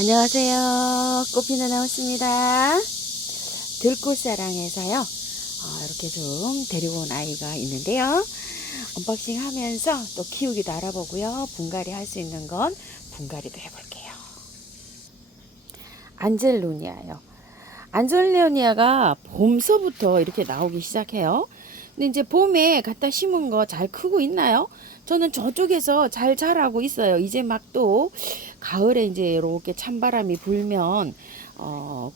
안녕하세요. 꽃피는 나왔습니다. 들꽃사랑에서요. 이렇게 좀 데리고 온 아이가 있는데요. 언박싱 하면서 또 키우기도 알아보고요. 분갈이 할 수 있는 건 분갈이도 해볼게요. 안젤로니아요. 안젤로니아가 봄서부터 이렇게 나오기 시작해요. 근데 이제 봄에 갖다 심은 거 잘 크고 있나요? 저는 저쪽에서 잘 자라고 있어요. 이제 막 또 가을에 이제 이렇게 찬바람이 불면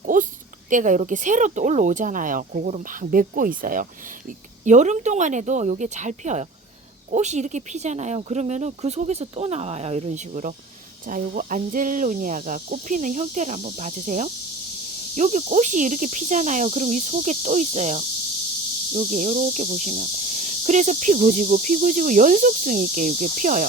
꽃대가 이렇게 새로 또 올라오잖아요. 그거를 막 맺고 있어요. 여름 동안에도 요게 잘 펴요. 꽃이 이렇게 피잖아요. 그러면은 그 속에서 또 나와요. 이런 식으로. 자, 요거 안젤로니아가 꽃 피는 형태를 한번 봐주세요. 여기 꽃이 이렇게 피잖아요. 그럼 이 속에 또 있어요. 여기 이렇게 보시면. 그래서 피고지고 연속성 있게 이렇게 피어요.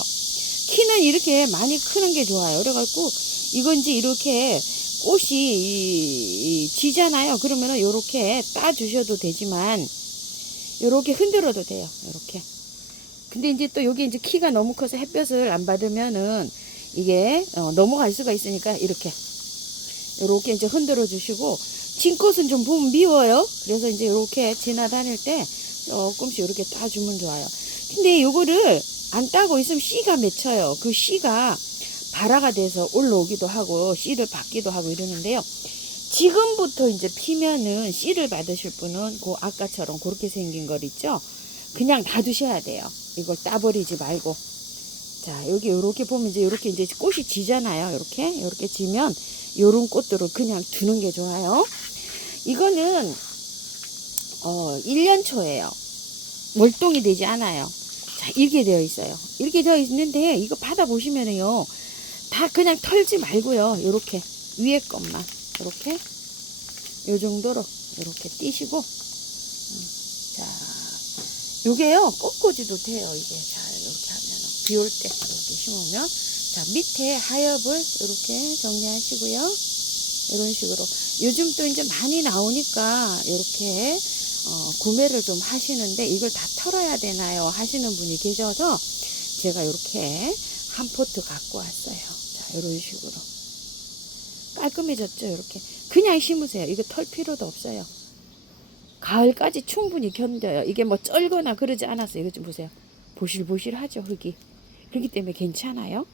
키는 이렇게 많이 크는 게 좋아요. 그래갖고 이건지 이렇게 꽃이 지잖아요. 그러면은 이렇게 따주셔도 되지만 이렇게 흔들어도 돼요. 이렇게. 근데 이제 또 여기 이제 키가 너무 커서 햇볕을 안 받으면은 이게 넘어갈 수가 있으니까 이렇게 이제 흔들어 주시고, 진 꽃은 좀 보면 미워요. 그래서 이제 이렇게 지나다닐 때 조금씩 이렇게 따주면 좋아요. 근데 요거를 안 따고 있으면 씨가 맺혀요. 그 씨가 발화가 돼서 올라오기도 하고 씨를 받기도 하고 이러는데요. 지금부터 이제 피면은 씨를 받으실 분은 그 아까처럼 그렇게 생긴 걸 있죠. 그냥 놔두셔야 돼요. 이걸 따버리지 말고. 자, 여기 이렇게 보면 이제 꽃이 지잖아요. 이렇게 지면 요런 꽃들을 그냥 두는 게 좋아요. 이거는 1년 초예요. 월동이 되지 않아요. 자, 이렇게 되어 있어요. 이렇게 되어 있는데 이거 받아 보시면은요, 다 그냥 털지 말고요. 요렇게 위에 것만 이렇게 요 정도로 이렇게 띄시고, 자, 요게요 꺾어지도 돼요. 이게 잘 이렇게 하면은 비 올 때 이렇게 심으면. 자, 밑에 하엽을 이렇게 정리하시고요. 이런 식으로. 요즘 또 이제 많이 나오니까 이렇게 구매를 좀 하시는데 이걸 다 털어야 되나요 하시는 분이 계셔서 제가 이렇게 한 포트 갖고 왔어요. 자, 이런 식으로 깔끔해졌죠. 이렇게 그냥 심으세요. 이거 털 필요도 없어요. 가을까지 충분히 견뎌요. 이게 뭐 쩔거나 그러지 않았어요. 이거 좀 보세요. 보실보실하죠, 흙이. 그렇기 때문에 괜찮아요.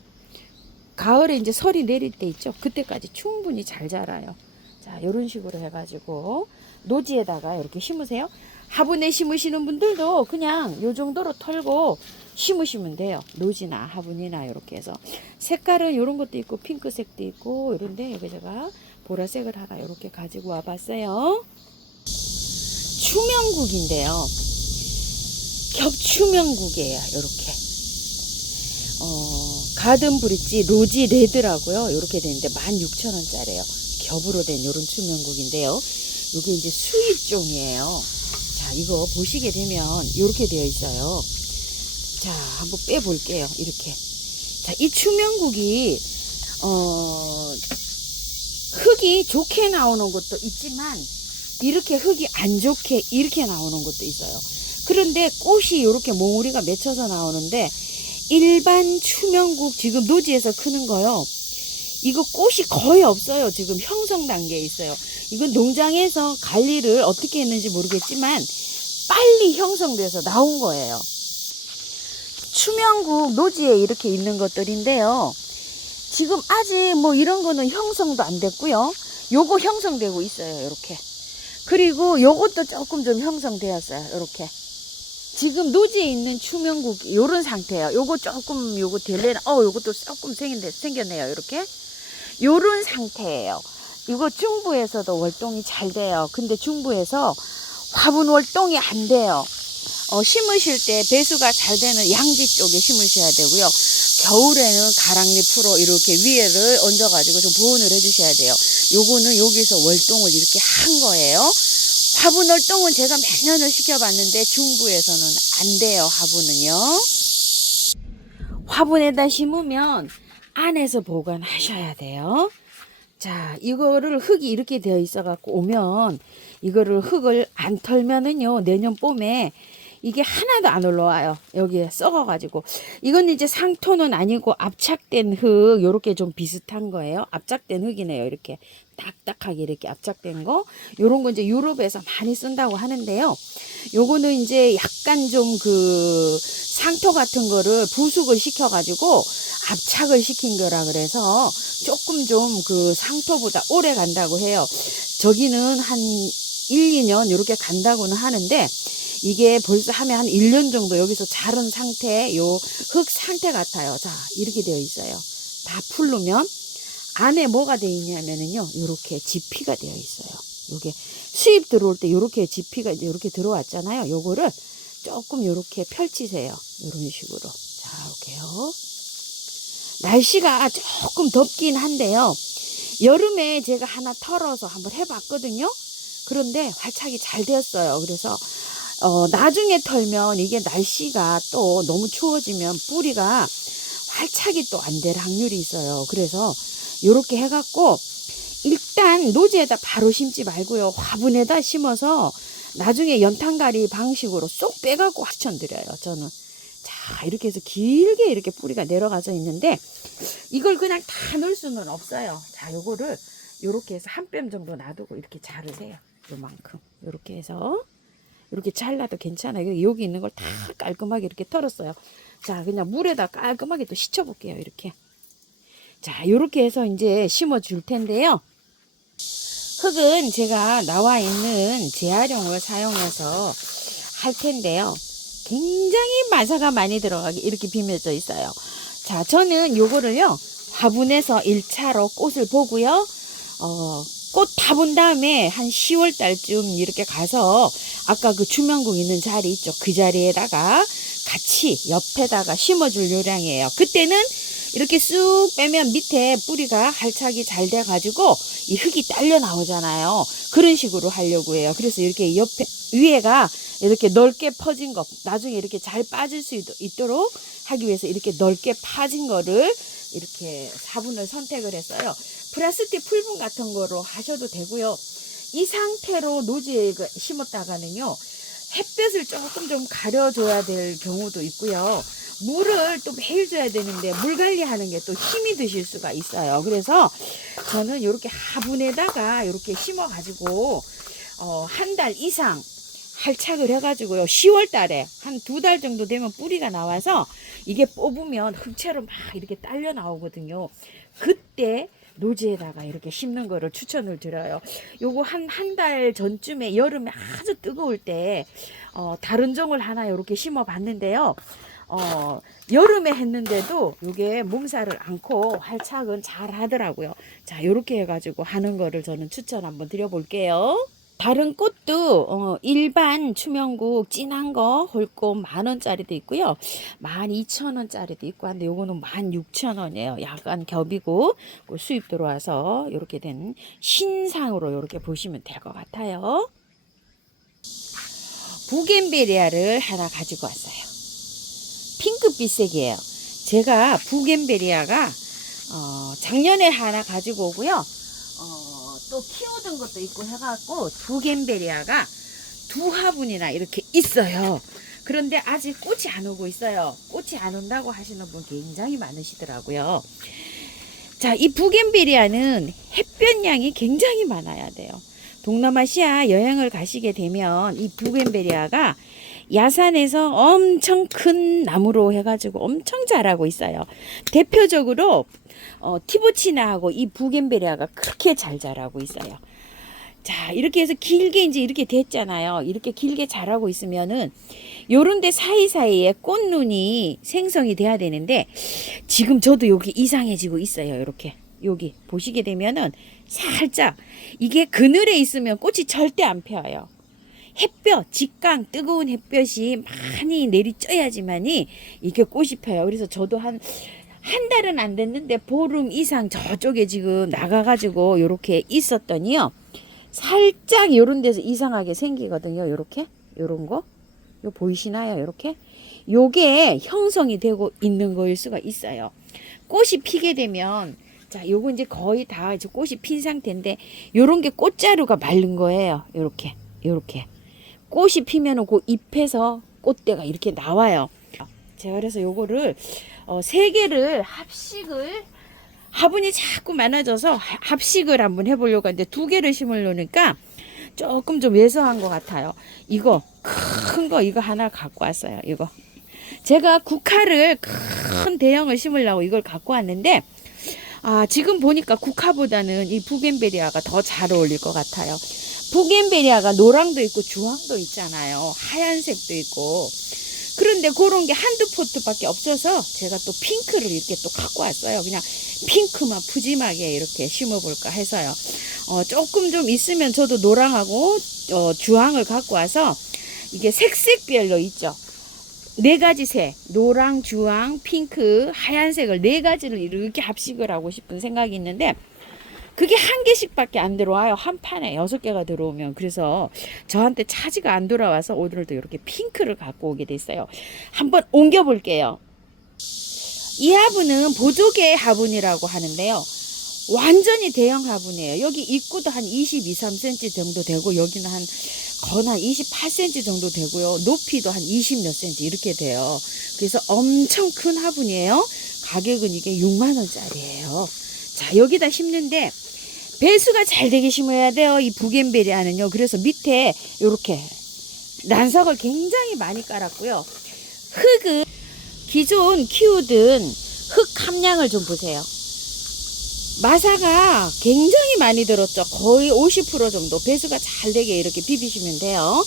가을에 이제 설이 내릴 때 있죠. 그때까지 충분히 잘 자라요. 자, 이런 식으로 해가지고 노지에다가 이렇게 심으세요. 화분에 심으시는 분들도 그냥 요 정도로 털고 심으시면 돼요. 노지나 화분이나 이렇게 해서. 색깔은 이런 것도 있고 핑크색도 있고 이런데 여기 제가 보라색을 하나 이렇게 가지고 와봤어요. 추명국인데요. 겹추명국이에요. 이렇게. 가든 브릿지 로지 레드라고요. 이렇게 되는데 16,000원짜리예요. 겹으로 된 이런 추명국인데요. 이게 이제 수입종이에요. 자, 이거 보시게 되면 이렇게 되어 있어요. 자, 한번 빼볼게요. 이렇게. 자, 이 추명국이 흙이 좋게 나오는 것도 있지만 이렇게 흙이 안 좋게 이렇게 나오는 것도 있어요. 그런데 꽃이 이렇게 몽우리가 맺혀서 나오는데, 일반 추명국 지금 노지에서 크는 거요. 이거 꽃이 거의 없어요. 지금 형성 단계에 있어요. 이건 농장에서 관리를 어떻게 했는지 모르겠지만 빨리 형성돼서 나온 거예요. 추명국 노지에 이렇게 있는 것들인데요. 지금 아직 뭐 이런 거는 형성도 안 됐고요. 요거 형성되고 있어요. 이렇게. 그리고 요것도 조금 좀 형성되었어요. 이렇게. 지금 노지에 있는 추명국 요런 상태예요. 요거 조금 요거 될래나 요것도 조금 생겼네요. 이렇게 요런 상태예요. 이거 중부에서도 월동이 잘 돼요. 근데 중부에서 화분 월동이 안 돼요. 심으실 때 배수가 잘 되는 양지 쪽에 심으셔야 되고요. 겨울에는 가랑잎으로 이렇게 위에를 얹어가지고 좀 보온을 해주셔야 돼요. 요거는 여기서 월동을 이렇게 한 거예요. 화분 월동은 제가 몇 년을 시켜봤는데 중부에서는 안 돼요. 화분은요. 화분에다 심으면 안에서 보관하셔야 돼요. 자, 이거를 흙이 이렇게 되어 있어 갖고 오면 이거를 흙을 안 털면은요, 내년 봄에 이게 하나도 안 올라와요. 여기에 썩어가지고. 이건 이제 상토는 아니고 압착된 흙, 요렇게 좀 비슷한 거예요. 압착된 흙이네요. 이렇게 딱딱하게 이렇게 압착된 거. 요런 거 이제 유럽에서 많이 쓴다고 하는데요. 요거는 이제 약간 좀 그 상토 같은 거를 부숙을 시켜가지고 압착을 시킨 거라 그래서 조금 좀 그 상토보다 오래 간다고 해요. 저기는 한 1, 2년 이렇게 간다고는 하는데 이게 벌써 하면 한 1년 정도 여기서 자른 상태, 요 흙 상태 같아요. 자, 이렇게 되어 있어요. 다 풀르면 안에 뭐가 되어 있냐면은요, 요렇게 지피가 되어 있어요. 요게 수입 들어올 때 요렇게 지피가 이제 요렇게 들어왔잖아요. 요거를 조금 요렇게 펼치세요. 요런 식으로. 자, 이렇게요. 날씨가 조금 덥긴 한데요. 여름에 제가 하나 털어서 한번 해봤거든요. 그런데 활착이 잘 되었어요. 그래서 나중에 털면 이게 날씨가 또 너무 추워지면 뿌리가 활착이 또 안 될 확률이 있어요. 그래서 이렇게 해갖고 일단 노지에다 바로 심지 말고요. 화분에다 심어서 나중에 연탄가리 방식으로 쏙 빼갖고 추천드려요. 저는. 자, 이렇게 해서 길게 이렇게 뿌리가 내려가서 있는데 이걸 그냥 다 넣을 수는 없어요. 자, 요거를 요렇게 해서 한 뼘 정도 놔두고 이렇게 자르세요. 요만큼. 요렇게 해서 이렇게 잘라도 괜찮아요. 여기 있는 걸 다 깔끔하게 이렇게 털었어요. 자, 그냥 물에다 깔끔하게 또 씻어 볼게요. 이렇게. 자, 요렇게 해서 이제 심어 줄 텐데요. 흙은 제가 나와 있는 재활용을 사용해서 할 텐데요. 굉장히 마사가 많이 들어가게 이렇게 비며져 있어요. 자, 저는 요거를요, 화분에서 1차로 꽃을 보고요, 꽃 다 본 다음에 한 10월 달쯤 이렇게 가서 아까 그 주명국 있는 자리 있죠. 그 자리에다가 같이 옆에다가 심어줄 요량이에요. 그때는 이렇게 쑥 빼면 밑에 뿌리가 활착이 잘 돼가지고 이 흙이 딸려 나오잖아요. 그런 식으로 하려고 해요. 그래서 이렇게 옆에, 위에가 이렇게 넓게 퍼진 거, 나중에 이렇게 잘 빠질 수 있도록 하기 위해서 이렇게 넓게 파진 거를 이렇게 화분을 선택을 했어요. 플라스틱 풀분 같은 거로 하셔도 되고요. 이 상태로 노지에 심었다가는요, 햇볕을 조금 좀 가려줘야 될 경우도 있고요. 물을 또 매일 줘야 되는데 물 관리하는 게 또 힘이 드실 수가 있어요. 그래서 저는 이렇게 화분에다가 이렇게 심어 가지고 한 달 이상 활착을 해가지고요. 10월 달에 한 2달 정도 되면 뿌리가 나와서 이게 뽑으면 흙채로 막 이렇게 딸려 나오거든요. 그때 노지에다가 이렇게 심는 거를 추천을 드려요. 요거 한 달 전쯤에 여름에 아주 뜨거울 때 다른 종을 하나 이렇게 심어 봤는데요. 여름에 했는데도 요게 몸살을 않고 활착은 잘 하더라고요. 자, 요렇게 해가지고 하는 거를 저는 추천 한번 드려볼게요. 다른 꽃도 일반 추명국 진한 거 홀꽃 10,000원짜리도 있고요. 12,000원짜리도 있고 한데 요거는 16,000원이에요. 약간 겹이고 수입 들어와서 이렇게 된 신상으로 이렇게 보시면 될 것 같아요. 부겐베리아를 하나 가지고 왔어요. 핑크빛색이에요. 제가 부겐베리아가 작년에 하나 가지고 오고요. 또 키우던 것도 있고 해갖고 부겐베리아가 2화분이나 이렇게 있어요. 그런데 아직 꽃이 안 오고 있어요. 꽃이 안 온다고 하시는 분 굉장히 많으시더라고요. 자, 이 부겐베리아는 햇볕량이 굉장히 많아야 돼요. 동남아시아 여행을 가시게 되면 이 부겐베리아가 야산에서 엄청 큰 나무로 해가지고 엄청 자라고 있어요. 대표적으로 티보치나하고 이 부겐베리아가 그렇게 잘 자라고 있어요. 자, 이렇게 해서 길게 이제 이렇게 됐잖아요. 이렇게 길게 자라고 있으면은 요런데 사이사이에 꽃눈이 생성이 돼야 되는데 지금 저도 여기 이상해지고 있어요. 이렇게 여기 보시게 되면은 살짝 이게 그늘에 있으면 꽃이 절대 안 펴요. 햇볕, 직강, 뜨거운 햇볕이 많이 내리쬐야지만이 이게 꽃이 펴요. 그래서 저도 한 달은 안 됐는데 보름 이상 저쪽에 지금 나가가지고 이렇게 있었더니요. 살짝 요런 데서 이상하게 생기거든요. 요렇게, 요런 거. 요 보이시나요? 요렇게. 요게 형성이 되고 있는 거일 수가 있어요. 꽃이 피게 되면, 자, 요거 이제 거의 다 이제 꽃이 핀 상태인데, 요런 게 꽃자루가 마른 거예요. 요렇게, 요렇게. 꽃이 피면은 그 잎에서 꽃대가 이렇게 나와요. 제가 그래서 요거를 3개를 합식을, 화분이 자꾸 많아져서 합식을 한번 해보려고 하는데 2개를 심으려니까 조금 좀 왜소한 것 같아요. 이거 큰 거 이거 하나 갖고 왔어요. 이거 제가 국화를 큰 대형을 심으려고 이걸 갖고 왔는데 지금 보니까 국화보다는 이 부겐베리아가 더 잘 어울릴 것 같아요. 부겐베리아가 노랑도 있고 주황도 있잖아요. 하얀색도 있고. 그런데 그런 게 한두 포트밖에 없어서 제가 또 핑크를 이렇게 또 갖고 왔어요. 그냥 핑크만 푸짐하게 이렇게 심어볼까 해서요. 조금 좀 있으면 저도 노랑하고 주황을 갖고 와서 이게 색색별로 있죠. 4가지 색, 노랑, 주황, 핑크, 하얀색을 4가지를 이렇게 합식을 하고 싶은 생각이 있는데 그게 1개씩밖에 안 들어와요. 한 판에 6개가 들어오면. 그래서 저한테 차지가 안 돌아와서 오늘도 이렇게 핑크를 갖고 오게 됐어요. 한번 옮겨 볼게요. 이 화분은 보조개 화분이라고 하는데요. 완전히 대형 화분이에요. 여기 입구도 한 22, 3cm 정도 되고 여기는 한 거의 한 28cm 정도 되고요. 높이도 한 20 몇 cm 이렇게 돼요. 그래서 엄청 큰 화분이에요. 가격은 이게 6만 원짜리예요. 자, 여기다 심는데 배수가 잘 되게 심어야 돼요. 이 부겐베리아는요. 그래서 밑에 이렇게 난석을 굉장히 많이 깔았고요. 흙은 기존 키우던 흙 함량을 좀 보세요. 마사가 굉장히 많이 들었죠. 거의 50% 정도. 배수가 잘 되게 이렇게 비비시면 돼요.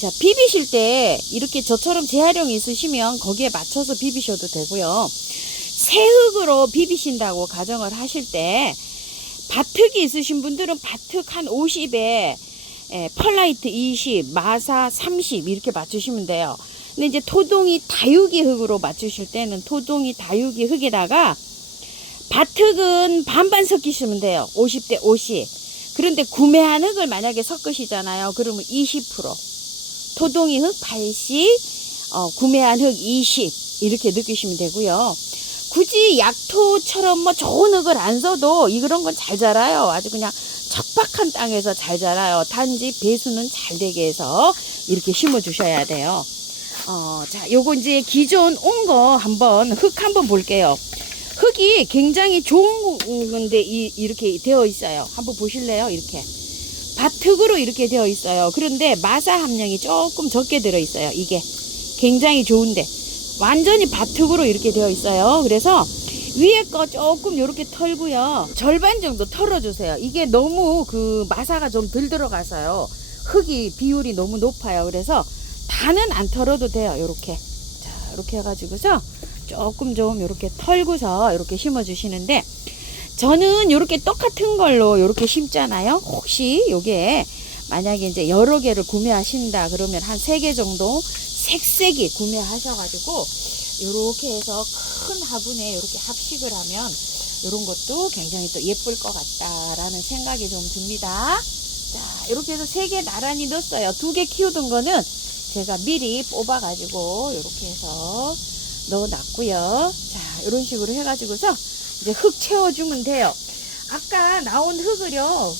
자, 비비실 때 이렇게 저처럼 재활용이 있으시면 거기에 맞춰서 비비셔도 되고요. 새흙으로 비비신다고 가정을 하실 때 밭흙이 있으신 분들은 밭흙 한 50에 펄라이트 20, 마사 30 이렇게 맞추시면 돼요. 근데 이제 토동이 다육이 흙으로 맞추실 때는 토동이 다육이 흙에다가 밭흙은 반반 섞이시면 돼요. 50대 50. 그런데 구매한 흙을 만약에 섞으시잖아요. 그러면 20%. 토동이 흙 80, 구매한 흙 20 이렇게 느끼시면 되고요. 굳이 약토처럼 뭐 좋은 흙을 안 써도 이런 건 잘 자라요. 아주 그냥 척박한 땅에서 잘 자라요. 단지 배수는 잘 되게 해서 이렇게 심어 주셔야 돼요. 자, 요거 이제 기존 온 거 한번 흙 한번 볼게요. 흙이 굉장히 좋은 건데 이렇게 되어 있어요. 한번 보실래요? 이렇게 밭흙으로 이렇게 되어 있어요. 그런데 마사 함량이 조금 적게 들어 있어요. 이게 굉장히 좋은데 완전히 밭흙으로 이렇게 되어 있어요. 그래서 위에 거 조금 이렇게 털고요. 절반 정도 털어주세요. 이게 너무 그 마사가 좀 덜 들어가서요. 흙이 비율이 너무 높아요. 그래서 다는 안 털어도 돼요. 이렇게. 자, 이렇게 해가지고서 조금 좀 이렇게 털고서 이렇게 심어 주시는데 저는 이렇게 똑같은 걸로 이렇게 심잖아요. 혹시 요게 만약에 이제 여러 개를 구매하신다 그러면 한 3개 정도 색색이 구매하셔가지고 이렇게 해서 큰 화분에 이렇게 합식을 하면 이런 것도 굉장히 또 예쁠 것 같다라는 생각이 좀 듭니다. 자, 이렇게 해서 3개 나란히 넣었어요. 2개 키우던 거는 제가 미리 뽑아가지고 이렇게 해서 넣어놨고요. 자, 이런 식으로 해가지고서 이제 흙 채워주면 돼요. 아까 나온 흙을요,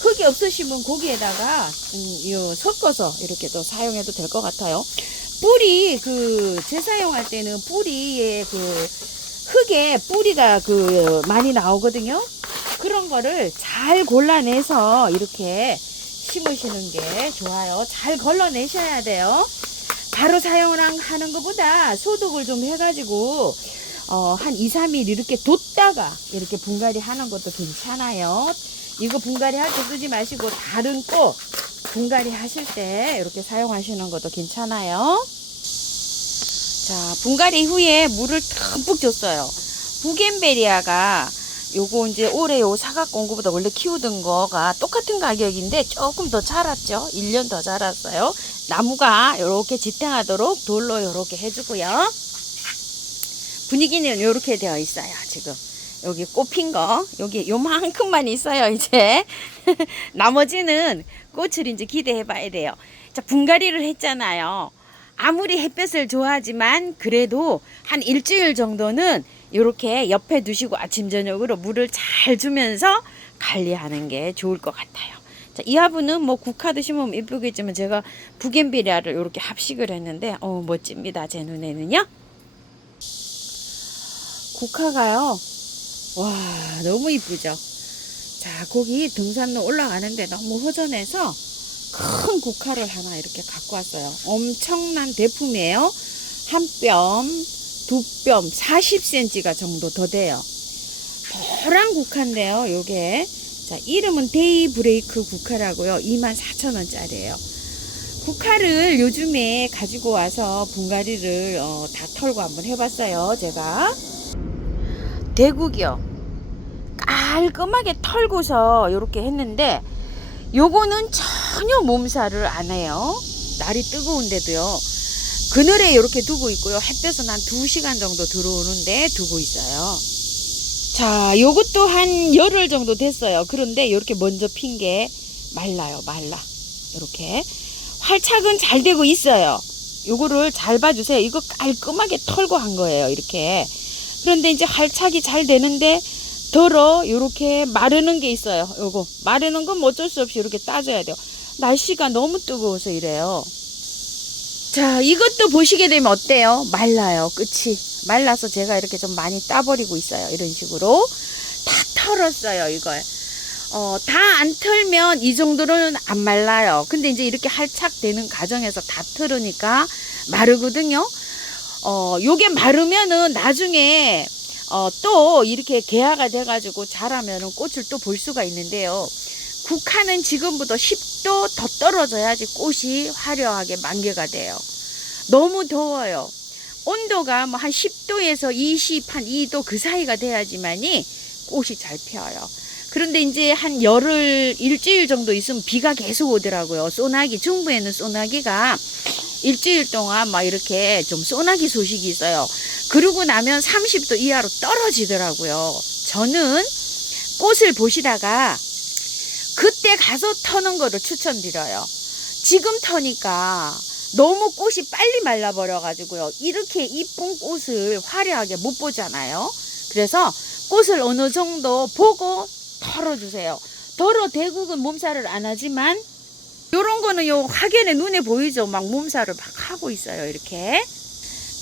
흙이 없으시면 거기에다가 섞어서 이렇게 또 사용해도 될 것 같아요. 뿌리 재사용할 때는 뿌리에 흙에 뿌리가 많이 나오거든요. 그런 거를 잘 골라내서 이렇게 심으시는 게 좋아요. 잘 걸러내셔야 돼요. 바로 사용을 하는 것보다 소독을 좀 해가지고 한 2, 3일 이렇게 뒀다가 이렇게 분갈이 하는 것도 괜찮아요. 이거 분갈이 할 때 쓰지 마시고 다른 꽃 분갈이 하실 때 이렇게 사용하시는 것도 괜찮아요. 자, 분갈이 후에 물을 듬뿍 줬어요. 부겐베리아가 요거 이제 올해 요 사각공구보다 원래 키우던 거가 똑같은 가격인데 조금 더 자랐죠. 1년 더 자랐어요. 나무가 이렇게 지탱하도록 돌로 이렇게 해주고요. 분위기는 이렇게 되어 있어요. 지금 여기 꽃핀 거 여기 요만큼만 있어요. 이제 나머지는 꽃을 이제 기대해 봐야 돼요. 자, 분갈이를 했잖아요. 아무리 햇볕을 좋아하지만 그래도 한 일주일 정도는 이렇게 옆에 두시고 아침 저녁으로 물을 잘 주면서 관리하는 게 좋을 것 같아요. 자, 이 화분은 뭐 국화도 심으면 이쁘겠지만 제가 부겐비리아를 이렇게 합식을 했는데 멋집니다. 제 눈에는요. 국화가요. 와, 너무 이쁘죠. 자, 거기 등산로 올라가는데 너무 허전해서 큰 국화를 하나 이렇게 갖고 왔어요. 엄청난 대품이에요. 한 뼘, 두 뼘, 40cm가 정도 더 돼요. 노란 국화인데요. 요게 자, 이름은 데이브레이크 국화라고요. 24,000원짜리예요. 국화를 요즘에 가지고 와서 분갈이를 다 털고 한번 해봤어요. 제가 대국이요. 깔끔하게 털고서 이렇게 했는데 요거는 전혀 몸살을 안 해요. 날이 뜨거운데도요. 그늘에 이렇게 두고 있고요. 햇볕은 한 2시간 정도 들어오는데 두고 있어요. 자, 요것도 한 열흘 정도 됐어요. 그런데 이렇게 먼저 핀 게 말라요. 말라. 이렇게 활착은 잘 되고 있어요. 요거를 잘 봐주세요. 이거 깔끔하게 털고 한 거예요. 이렇게. 그런데 이제 활착이 잘 되는데 요렇게 마르는 게 있어요. 요거 마르는 건 뭐 어쩔 수 없이 이렇게 따줘야 돼요. 날씨가 너무 뜨거워서 이래요. 자, 이것도 보시게 되면 어때요? 말라요. 끝이 말라서 제가 이렇게 좀 많이 따버리고 있어요. 이런 식으로 다 털었어요. 이걸 다 안 털면 이 정도로는 안 말라요. 근데 이제 이렇게 활착되는 과정에서 다 털으니까 마르거든요. 요게 마르면은 나중에 또 이렇게 개화가 돼가지고 자라면은 꽃을 또 볼 수가 있는데요. 국화는 지금부터 10도 더 떨어져야지 꽃이 화려하게 만개가 돼요. 너무 더워요. 온도가 뭐 한 10도에서 20, 한 2도 그 사이가 돼야지만이 꽃이 잘 펴요. 그런데 이제 한 열흘, 일주일 정도 있으면 비가 계속 오더라고요. 소나기, 중부에는 소나기가 일주일 동안 막 이렇게 좀 소나기 소식이 있어요. 그러고 나면 30도 이하로 떨어지더라고요. 저는 꽃을 보시다가 그때 가서 터는 거를 추천드려요. 지금 터니까 너무 꽃이 빨리 말라버려가지고요. 이렇게 이쁜 꽃을 화려하게 못 보잖아요. 그래서 꽃을 어느 정도 보고 털어주세요. 대국은 몸살을 안 하지만 요런 거는 요 확연히 눈에 보이죠. 막 몸살을 막 하고 있어요. 이렇게.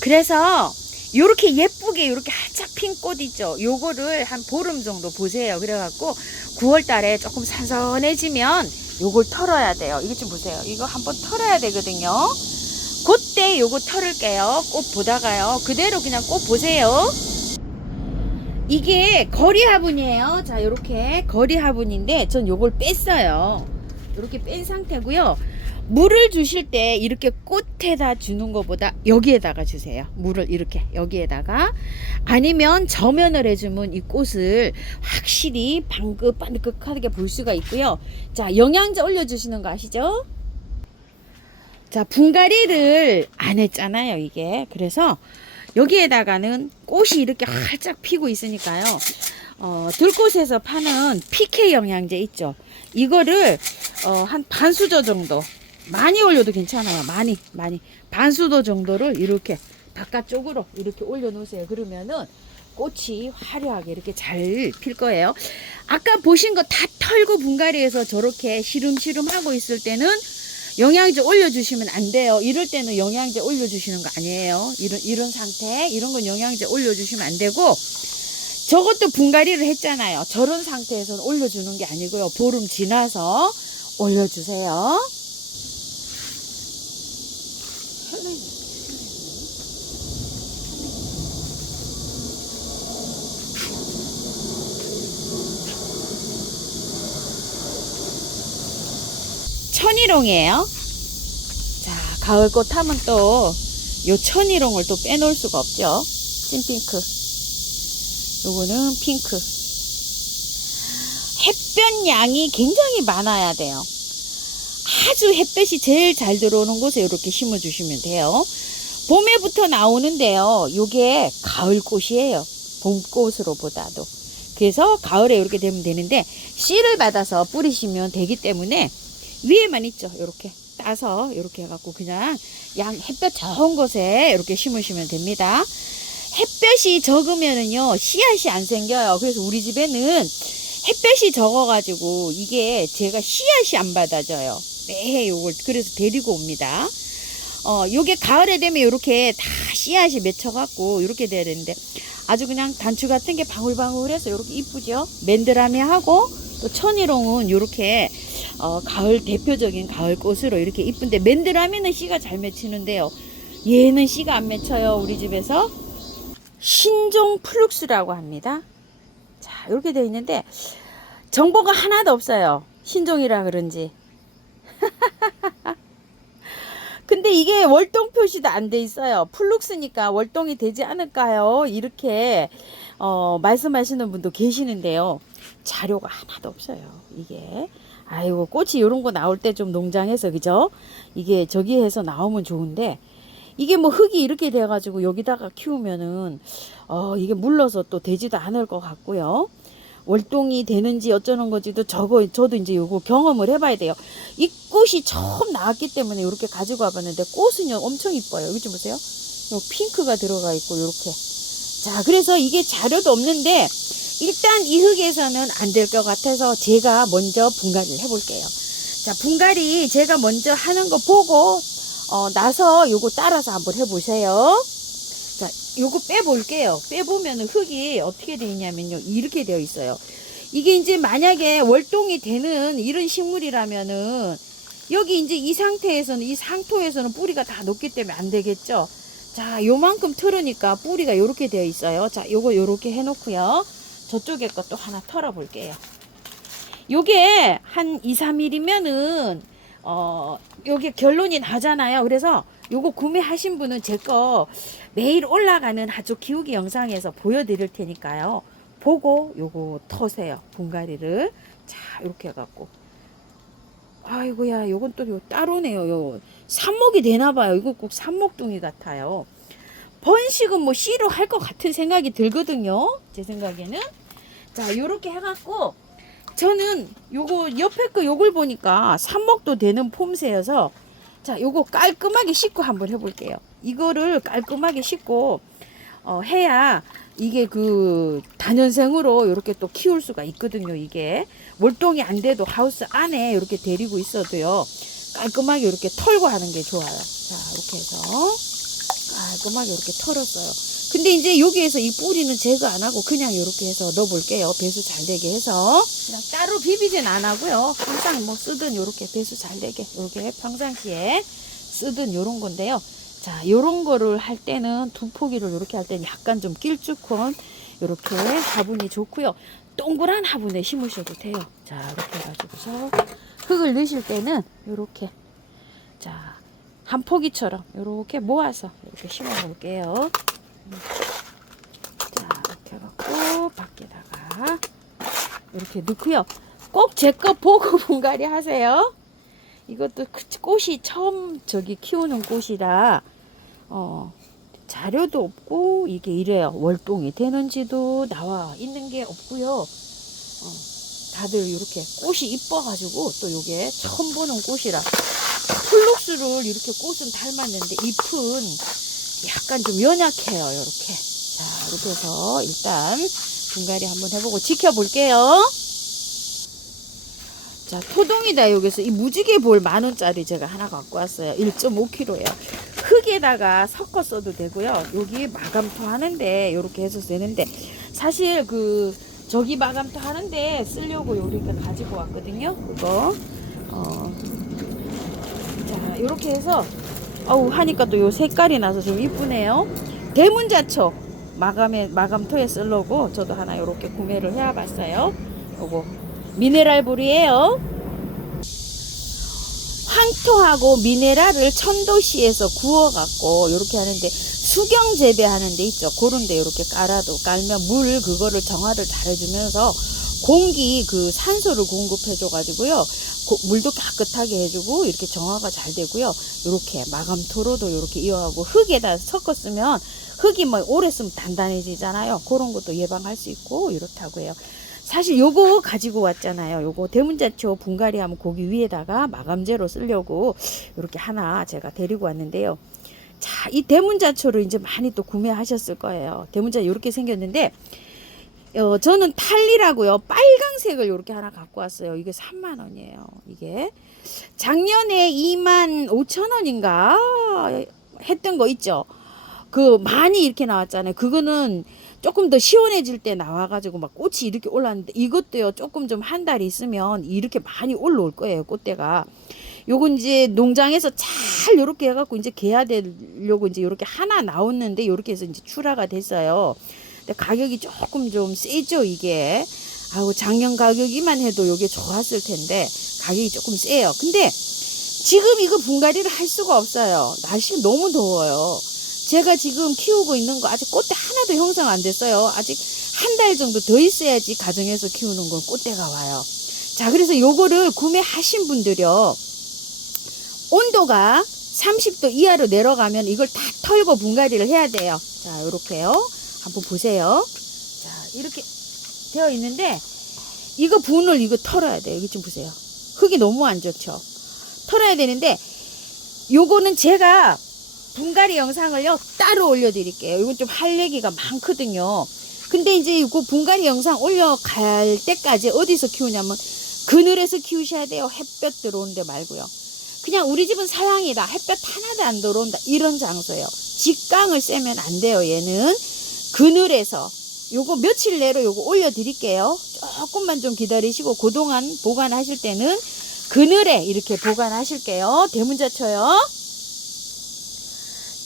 그래서 요렇게 예쁘게 요렇게 활짝 핀 꽃 있죠. 요거를 한 보름 정도 보세요. 그래갖고 9월 달에 조금 선선해지면 요걸 털어야 돼요. 이거 좀 보세요. 이거 한번 털어야 되거든요. 그때 요거 털을게요. 꽃 보다가요. 그대로 그냥 꽃 보세요. 이게 거리 화분이에요. 자, 요렇게 거리 화분인데 전 요걸 뺐어요. 이렇게 뺀 상태고요. 물을 주실 때 이렇게 꽃에다 주는 것보다 여기에다가 주세요. 물을 이렇게 여기에다가. 아니면 저면을 해주면 이 꽃을 확실히 반긋반긋하게 볼 수가 있고요. 자, 영양제 올려주시는 거 아시죠? 자, 분갈이를 안 했잖아요. 이게. 그래서 여기에다가는 꽃이 이렇게 활짝 피고 있으니까요. 들꽃에서 파는 PK 영양제 있죠. 이거를 한 반수저 정도, 많이 올려도 괜찮아요. 많이 반수도 정도를 이렇게 바깥쪽으로 이렇게 올려 놓으세요. 그러면은 꽃이 화려하게 이렇게 잘 필 거예요. 아까 보신 거 다 털고 분갈이해서 저렇게 시름시름 하고 있을 때는 영양제 올려주시면 안 돼요. 이럴 때는 영양제 올려주시는 거 아니에요. 이런 상태, 이런 건 영양제 올려주시면 안 되고, 저것도 분갈이를 했잖아요. 저런 상태에서는 올려주는 게 아니고요. 보름 지나서 올려주세요. 천일홍이에요. 자, 가을꽃 하면 또 요 천일홍을 또 빼놓을 수가 없죠. 찐핑크. 요거는 핑크. 햇볕 양이 굉장히 많아야 돼요. 아주 햇볕이 제일 잘 들어오는 곳에 이렇게 심어 주시면 돼요. 봄에부터 나오는데요. 요게 가을꽃이에요. 봄꽃으로 보다도. 그래서 가을에 이렇게 되면 되는데, 씨를 받아서 뿌리시면 되기 때문에 위에만 있죠. 이렇게 따서 이렇게 해갖고 그냥 햇볕 좋은 곳에 이렇게 심으시면 됩니다. 햇볕이 적으면은요, 씨앗이 안 생겨요. 그래서 우리 집에는 햇볕이 적어가지고 이게 제가 씨앗이 안 받아져요. 매해 요걸 그래서 데리고 옵니다. 요게 가을에 되면 이렇게 다 씨앗이 맺혀갖고 이렇게 돼야 되는데 아주 그냥 단추 같은 게 방울방울해서 이렇게 이쁘죠. 맨드라미하고 또 천일홍은 이렇게 가을 대표적인 가을 꽃으로 이렇게 이쁜데 맨드라미는 씨가 잘 맺히는데요. 얘는 씨가 안 맺혀요. 우리 집에서 신종 플룩스라고 합니다. 자, 이렇게 되어 있는데 정보가 하나도 없어요. 신종이라 그런지. 근데 이게 월동 표시도 안 돼 있어요. 플룩스니까 월동이 되지 않을까요? 이렇게 말씀하시는 분도 계시는데요. 자료가 하나도 없어요. 이게 아이고 꽃이 이런 거 나올 때 좀 농장에서 그죠? 이게 저기 해서 나오면 좋은데 이게 뭐 흙이 이렇게 돼 가지고 여기다가 키우면은 이게 물러서 또 되지도 않을 것 같고요. 월동이 되는지 어쩌는 건지도 저도 이제 요거 경험을 해봐야 돼요. 이 꽃이 처음 나왔기 때문에 이렇게 가지고 와봤는데 꽃은요 엄청 이뻐요. 여기 좀 보세요. 요 핑크가 들어가 있고 요렇게. 자, 그래서 이게 자료도 없는데 일단 이 흙에서는 안 될 것 같아서 제가 먼저 분갈이를 해볼게요. 자, 분갈이 제가 먼저 하는 거 보고 나서 요거 따라서 한번 해보세요. 자, 요거 빼볼게요. 빼보면 흙이 어떻게 되어 있냐면요. 이렇게 되어 있어요. 이게 이제 만약에 월동이 되는 이런 식물이라면은 여기 이제 이 상태에서는 이 상토에서는 뿌리가 다 녹기 때문에 안 되겠죠. 자, 요만큼 틀으니까 뿌리가 요렇게 되어 있어요. 자, 요거 요렇게 해놓고요. 저쪽에 것도 하나 털어 볼게요. 요게 한 2, 3일이면은 요게 결론이 나잖아요. 그래서 요거 구매하신 분은 제 거 매일 올라가는 하초 키우기 영상에서 보여드릴 테니까요. 보고 요거 터세요. 분갈이를. 자, 이렇게 해갖고. 아이고야, 요건 또 요 따로네요. 요 삽목이 되나봐요. 이거 꼭 삽목둥이 같아요. 번식은 뭐 씨로 할 것 같은 생각이 들거든요. 제 생각에는. 자, 요렇게 해갖고 저는 요거 옆에 거 요걸 보니까 삽목도 되는 폼새여서 자, 요거 깔끔하게 씻고 한번 해볼게요. 이거를 깔끔하게 씻고 해야 이게 그 다년생으로 이렇게 또 키울 수가 있거든요. 이게 월동이 안 돼도 하우스 안에 이렇게 데리고 있어도요. 깔끔하게 이렇게 털고 하는 게 좋아요. 자, 이렇게 해서 깔끔하게 이렇게 털었어요. 근데 이제 여기에서 이 뿌리는 제거 안 하고 그냥 이렇게 해서 넣어 볼게요. 배수 잘 되게 해서 그냥 따로 비비진 안 하고요. 항상 뭐 쓰든 이렇게 배수 잘 되게 이렇게 평상시에 쓰든 요런 건데요. 자, 요런 거를 할 때는 두 포기를 이렇게 할 때는 약간 좀 길쭉한 이렇게 화분이 좋고요. 동그란 화분에 심으셔도 돼요. 자, 이렇게 해가지고서 흙을 넣으실 때는 이렇게 자, 한 포기처럼 이렇게 모아서 이렇게 심어 볼게요. 자, 이렇게 해갖고 밖에다가 이렇게 넣고요. 꼭 제 거 보고 분갈이 하세요. 이것도 꽃이 처음 저기 키우는 꽃이라 자료도 없고 이게 이래요. 월동이 되는지도 나와 있는 게 없고요. 다들 이렇게 꽃이 이뻐가지고 또 요게 처음 보는 꽃이라 플룩스를 이렇게 꽃은 닮았는데 잎은 약간 좀 연약해요. 이렇게 자, 이렇게 해서 일단 분갈이 한번 해보고 지켜볼게요. 자, 토동이다. 여기서 이 무지개 볼 10,000원짜리 제가 하나 갖고 왔어요. 1.5kg예요. 흙에다가 섞어 써도 되고요. 여기 마감토 하는데 이렇게 해서 되는데 사실 그 저기 마감토 하는데 쓰려고 이렇게 가지고 왔거든요. 그거 자, 이렇게 해서 하니까 또 요 색깔이 나서 좀 이쁘네요. 대문자초 마감토에 쓰려고 저도 하나 이렇게 구매를 해봤어요. 요거 미네랄 볼이에요. 황토하고 미네랄을 천도시에서 구워갖고 이렇게 하는데 수경 재배하는 데 있죠. 그런데 이렇게 깔면 물 그거를 정화를 잘 해주면서 공기 그 산소를 공급해줘 가지고요. 물도 깨끗하게 해주고 이렇게 정화가 잘 되고요. 이렇게 마감토로도 이렇게 이어가고 흙에다 섞었으면 흙이 뭐 오래 쓰면 단단해지잖아요. 그런 것도 예방할 수 있고 이렇다고 해요. 사실 요거 가지고 왔잖아요. 요거 대문자초 분갈이 하면 고기 위에다가 마감제로 쓰려고 이렇게 하나 제가 데리고 왔는데요. 자, 이 대문자초를 이제 많이 또 구매하셨을 거예요. 대문자 이렇게 생겼는데 저는 탈리라고요. 빨강색을 이렇게 하나 갖고 왔어요. 이게 3만 원이에요. 이게 작년에 2만 5천 원인가 했던 거 있죠. 그 많이 이렇게 나왔잖아요. 그거는 조금 더 시원해질 때 나와가지고 막 꽃이 이렇게 올랐는데 이것도요 조금 좀 한 달 있으면 이렇게 많이 올라올 거예요. 꽃대가. 요건 이제 농장에서 잘 요렇게 해갖고 이제 개야 되려고 이제 요렇게 하나 나왔는데 요렇게 해서 이제 출하가 됐어요. 근데 가격이 조금 좀 세죠 이게. 아우 작년 가격이만 해도 요게 좋았을 텐데 가격이 조금 세요. 근데 지금 이거 분갈이를 할 수가 없어요. 날씨가 너무 더워요. 제가 지금 키우고 있는 거 아직 꽃대 하나도 형성 안 됐어요. 아직 한 달 정도 더 있어야지 가정에서 키우는 건 꽃대가 와요. 자, 그래서 요거를 구매하신 분들요. 온도가 30도 이하로 내려가면 이걸 다 털고 분갈이를 해야 돼요. 자, 요렇게요. 한번 보세요. 자, 이렇게 되어 있는데 이거 분을 이거 털어야 돼요. 여기 좀 보세요. 흙이 너무 안 좋죠. 털어야 되는데 요거는 제가 분갈이 영상을요 따로 올려드릴게요. 이건 좀 할 얘기가 많거든요. 근데 이제 이거 분갈이 영상 올려갈 때까지 어디서 키우냐면 그늘에서 키우셔야 돼요. 햇볕 들어오는데 말고요. 그냥 우리 집은 서양이다, 햇볕 하나도 안 들어온다, 이런 장소예요. 직광을 쐬면 안 돼요. 얘는 그늘에서 요거 며칠 내로 요거 올려드릴게요. 조금만 좀 기다리시고 그동안 보관하실 때는 그늘에 이렇게 보관하실게요. 대문자초요.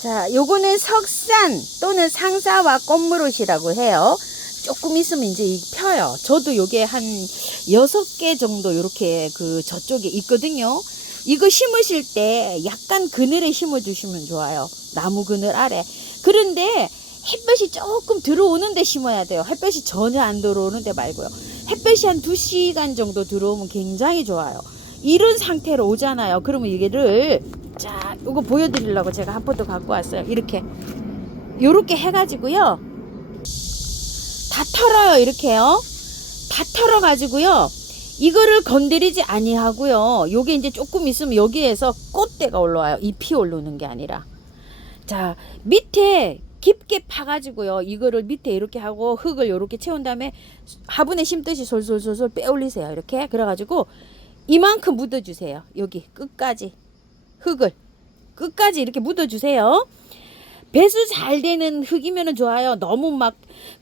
자, 요거는 석산 또는 상사와 꽃무릇이라고 해요. 조금 있으면 이제 펴요. 저도 요게 한 6개 정도 요렇게 그 저쪽에 있거든요. 이거 심으실 때 약간 그늘에 심어 주시면 좋아요. 나무 그늘 아래. 그런데 햇볕이 조금 들어오는데 심어야 돼요. 햇볕이 전혀 안 들어오는데 말고요. 햇볕이 한 2시간 정도 들어오면 굉장히 좋아요. 이런 상태로 오잖아요. 그러면 이게를 자, 이거 보여드리려고 제가 한 포도 갖고 왔어요. 이렇게 요렇게 해가지고요 다 털어요. 이렇게요. 다 털어 가지고요 이거를 건드리지 아니하고요. 요게 이제 조금 있으면 여기에서 꽃대가 올라와요. 잎이 올라오는 게 아니라. 자, 밑에 깊게 파가지고요. 이거를 밑에 이렇게 하고 흙을 이렇게 채운 다음에 화분에 심듯이 솔솔솔솔 빼올리세요. 이렇게. 그래가지고 이만큼 묻어주세요. 여기 끝까지. 흙을 끝까지 이렇게 묻어주세요. 배수 잘 되는 흙이면 좋아요. 너무 막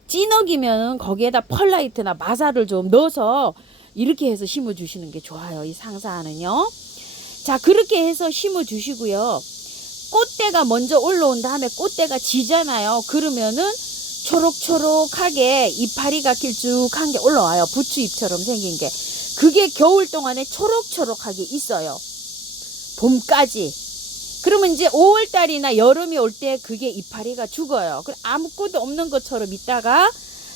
찐흙이면 거기에다 펄라이트나 마사를 좀 넣어서 이렇게 해서 심어 주시는 게 좋아요. 이 상사는요. 자, 그렇게 해서 심어 주시고요. 꽃대가 먼저 올라온 다음에 꽃대가 지잖아요. 그러면은 초록초록하게 이파리가 길쭉한 게 올라와요. 부추잎처럼 생긴 게. 그게 겨울 동안에 초록초록하게 있어요. 봄까지. 그러면 이제 5월달이나 여름이 올 때 그게 이파리가 죽어요. 아무것도 없는 것처럼 있다가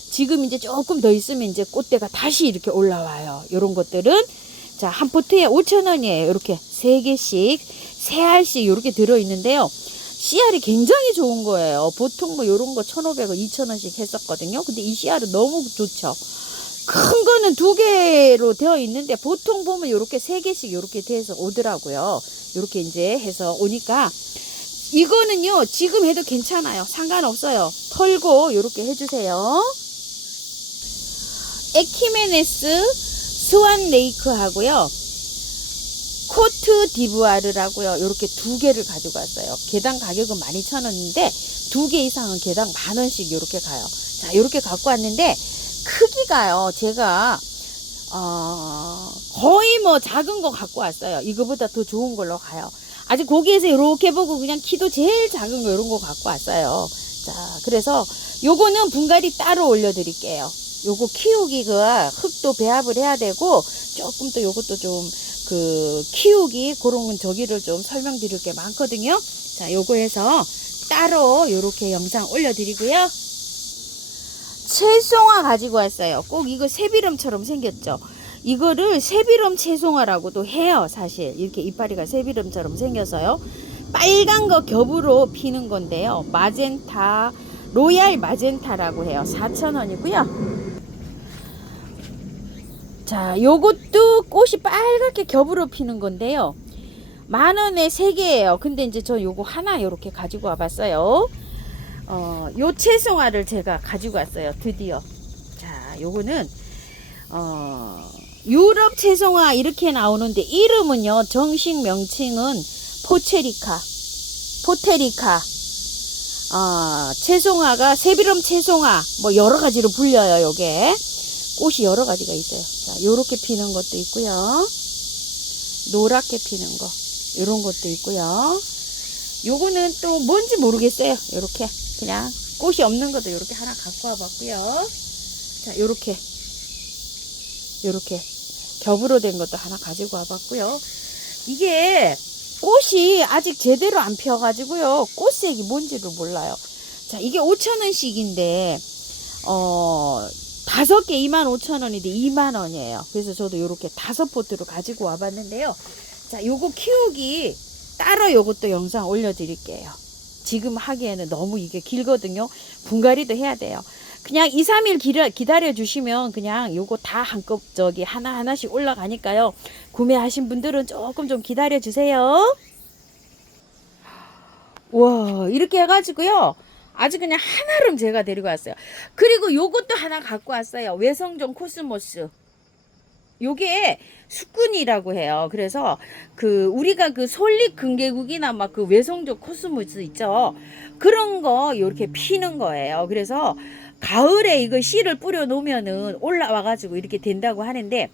지금 이제 조금 더 있으면 이제 꽃대가 다시 이렇게 올라와요. 요런 것들은 자, 한 포트에 5,000원이에요. 이렇게 3개씩 3알씩 이렇게 들어있는데요. 씨알이 굉장히 좋은 거예요. 보통 뭐 요런 거 1,500원, 2,000원씩 했었거든요. 근데 이 씨알은 너무 좋죠. 큰 거는 2개로 되어 있는데 보통 보면 요렇게 3개씩 요렇게 돼서 오더라고요. 요렇게 이제 해서 오니까 이거는요 지금 해도 괜찮아요. 상관없어요. 털고 요렇게 해주세요. 에키메네스 스완 레이크 하고요. 코트 디부아르라고요. 요렇게 2개를 가지고 왔어요. 개당 가격은 12,000원인데 2개 이상은 개당 10,000원씩 요렇게 가요. 자, 요렇게 갖고 왔는데 크기가요 제가 거의 뭐 작은 거 갖고 왔어요. 이거보다 더 좋은 걸로 가요. 아직 거기에서 이렇게 보고 그냥 키도 제일 작은 거 이런 거 갖고 왔어요. 자, 그래서 요거는 분갈이 따로 올려드릴게요. 요거 키우기가 흙도 배합을 해야 되고 조금 또 요것도 좀 그 키우기 그런 저기를 좀 설명드릴 게 많거든요. 자, 요거 해서 따로 요렇게 영상 올려드리고요. 채송화 가지고 왔어요. 꼭 이거 새비름처럼 생겼죠. 이거를 새비름 채송화라고도 해요. 사실 이렇게 이파리가 새비름처럼 생겨서요. 빨간 거 겹으로 피는 건데요. 마젠타, 로얄 마젠타라고 해요. 4,000원이고요. 자, 요것도 꽃이 빨갛게 겹으로 피는 건데요. 10,000원에 3개예요. 근데 이제 저 요거 하나 요렇게 가지고 와봤어요. 요 채송화를 제가 가지고 왔어요. 드디어. 자, 요거는 유럽 채송화 이렇게 나오는데 이름은요, 정식 명칭은 포테리카. 채송화가 세비름 채송화 뭐 여러 가지로 불려요. 요게 꽃이 여러 가지가 있어요. 자, 요렇게 피는 것도 있고요. 노랗게 피는 거 요런 것도 있고요. 요거는 또 뭔지 모르겠어요. 요렇게 그냥 꽃이 없는 것도 요렇게 하나 갖고 와 봤고요. 자, 요렇게 겹으로 된 것도 하나 가지고 와 봤고요. 이게 꽃이 아직 제대로 안 펴가지고요. 꽃색이 뭔지를 몰라요. 자, 이게 5,000원씩인데, 5개 25,000원인데 2만원이에요. 그래서 저도 요렇게 5포트로 가지고 와봤는데요. 자, 요거 키우기 따로 요것도 영상 올려드릴게요. 지금 하기에는 너무 이게 길거든요. 분갈이도 해야 돼요. 그냥 2, 3일 기다려 주시면 그냥 요거 다 한꺼번에 하나하나씩 올라가니까요. 구매하신 분들은 조금 좀 기다려 주세요. 와, 이렇게 해가지고요. 아주 그냥 한아름 제가 데리고 왔어요. 그리고 요것도 하나 갖고 왔어요. 외성종 코스모스. 요게 수꾼이라고 해요. 그래서 우리가 솔잎 금계국이나 막 외성종 코스모스 있죠. 그런 거 이렇게 피는 거예요. 그래서 가을에 이거 씨를 뿌려 놓으면은 올라와 가지고 이렇게 된다고 하는데,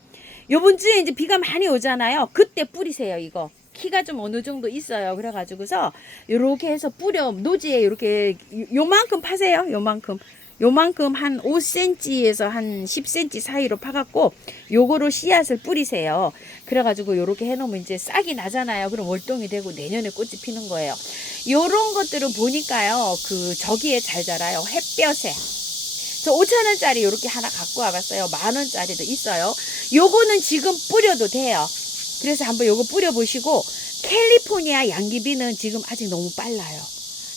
요번 주에 이제 비가 많이 오잖아요. 그때 뿌리세요. 이거 키가 좀 어느 정도 있어요. 그래 가지고서 요렇게 해서 뿌려 노지에 이렇게 요만큼 파세요. 요만큼 한 5cm에서 한 10cm 사이로 파갖고 요거로 씨앗을 뿌리세요. 그래가지고 요렇게 해놓으면 이제 싹이 나잖아요. 그럼 월동이 되고 내년에 꽃이 피는 거예요. 요런 것들은 보니까요, 저기에 잘 자라요. 햇볕에. 저 5,000원짜리 요렇게 하나 갖고 와봤어요. 10,000원짜리도 있어요. 요거는 지금 뿌려도 돼요. 그래서 한번 요거 뿌려보시고, 캘리포니아 양귀비는 지금 아직 너무 빨라요.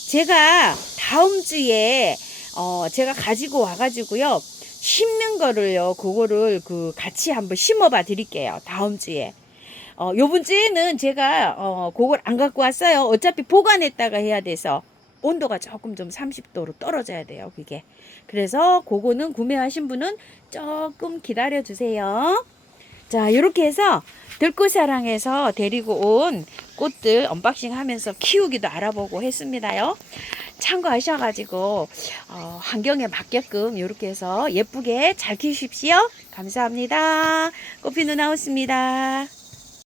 제가 다음 주에 제가 가지고 와가지고요, 심는 거를요, 그거를 같이 한번 심어봐 드릴게요. 다음 주에. 요번 주에는 제가 그걸 안 갖고 왔어요. 어차피 보관했다가 해야 돼서 온도가 조금 좀 30도로 떨어져야 돼요. 그게. 그래서 그거는 구매하신 분은 조금 기다려 주세요. 자, 이렇게 해서 들꽃사랑에서 데리고 온 꽃들 언박싱 하면서 키우기도 알아보고 했습니다요. 참고하셔가지고 환경에 맞게끔 이렇게 해서 예쁘게 잘 키우십시오. 감사합니다. 꽃피 누나였습니다.